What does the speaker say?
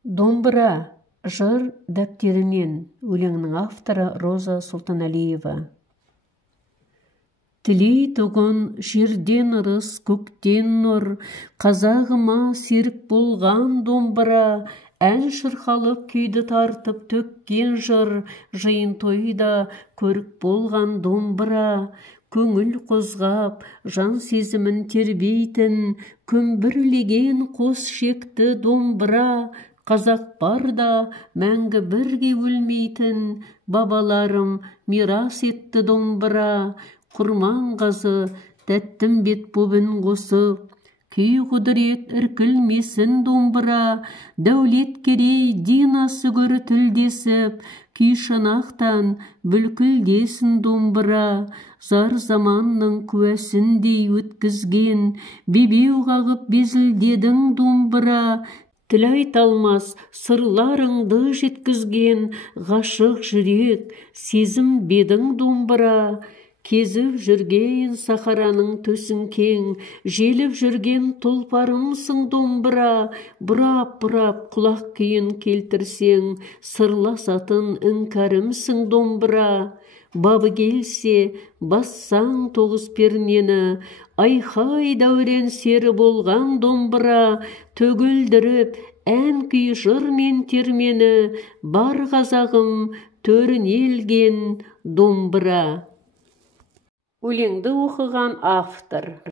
Домбыра жыр дәптерінен. Өлеңнің авторы Роза Сұлтаналиева. Тілей тұғын жерден ырыс, көктен нұр, қазағыма серік болған домбыра, ән шырқалып күйді тартып төккен жыр, жиын тойда көрік болған домбыра, көңіл қозғап, жан сезімін тербейтін, күмбірлеген қос шекті домбыра, қазақ барда мәңгі бірге өлмейтін, бабаларым мирас етті домбыра, құрман қазы тәттім бет бобын қосып, күй құдырет іркілмесін домбыра, дәулет керей динасы көрі тілдесіп, күй шанақтан бүлкілдесін домбыра, зар заманның куәсіндей өткізген, бебеу қағып безілдедің домбыра, тіл айталмас сырларыңды жеткізген, ғашық жүрек сезім бедің домбыра, кезіп жүрген сахараның төсін кең, желіп жүрген тұлпарымсың домбыра, бұрап-бұрап құлақ күйін келтірсең, сырласатын іңкәрімсің домбыра, бабы келсе бассаң тоғыз пернені, айхай дәурен сері болған домбыра, төгілдіріп ән күй жыр мен термені, бар қазағым төрінелген домбыра. Өлеңді оқыған автор